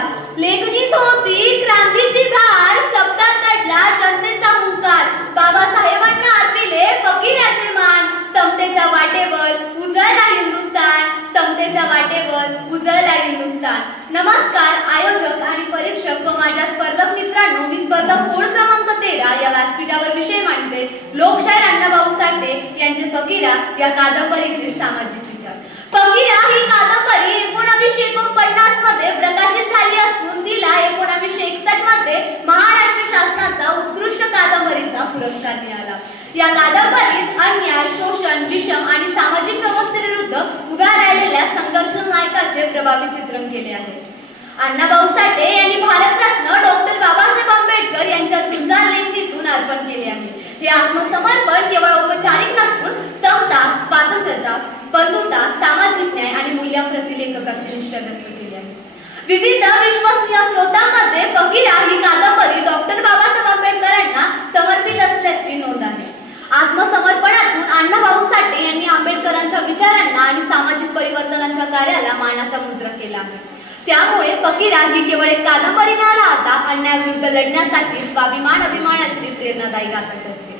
अंगात लेखणीत होती क्रांतीची धार, शब्दात दडला जनतेचा हुंकार. बाबासाहेबांना अर्पिले फकीराचे मान, समतेच्या वाटेवर उजळला हिंदुस्थान, समतेच्या वाटेवर उजळला हिंदुस्थान. नमस्कार आयोजक आणि परीक्षक व माझ्या स्पर्धक मित्रांनो, मी स्पर्धक कोड क्रमांक 13 या व्यासपीठावर विषय मांडते लोकशाहीर अण्णाभाऊ साठे यांचे फकीरा या कादंबरीतील सामाजिक विचार. फकीरा ही कादंबरी 1949 मध्ये प्रकाशित झाली असून तिला 1961 मध्ये महाराष्ट्र शासनाचा उत्कृष्ट कादंबरीचा पुरस्कार मिळाला. या कादंबरीत अन्याय, शोषण, विषम आणि सामाजिक व्यवस्थेविरुद्ध उभ्या राहिलेल्या संघर्ष नायकाचे प्रभावी चित्रण केले आहे. अण्णाभाऊ साठे यांनी भारतरत्न डॉक्टर बाबासाहेब आंबेडकर यांच्या झुंजार लेखणीतून अर्पण केले आहे. हे आत्मसमर्पण केवळ औपचारिक नसून समता, स्वातंत्र्यता, बंधुता, सामाजिक न्याय आणि मूल्यांप्रती लेखकाची निष्ठा व्यक्त केली आहे. विविध विश्वसनीय स्रोतांमध्ये फकीरा ही कादंबरी डॉक्टर बाबासाहेब आंबेडकरांना समर्पित असल्याची नोंद आहे. आत्मसमर्पणातून अण्णाभाऊ साठे यांनी आंबेडकरांच्या विचारांना आणि सामाजिक परिवर्तनाच्या कार्याला मानाचा मुद्रा केला आहे. त्यामुळे फकीरा ही केवळ एक कादंबरी न राहता अन्यायाविरुद्ध लढण्यासाठी स्वाभिमान अभिमानाची प्रेरणादायी गाथा ठरते.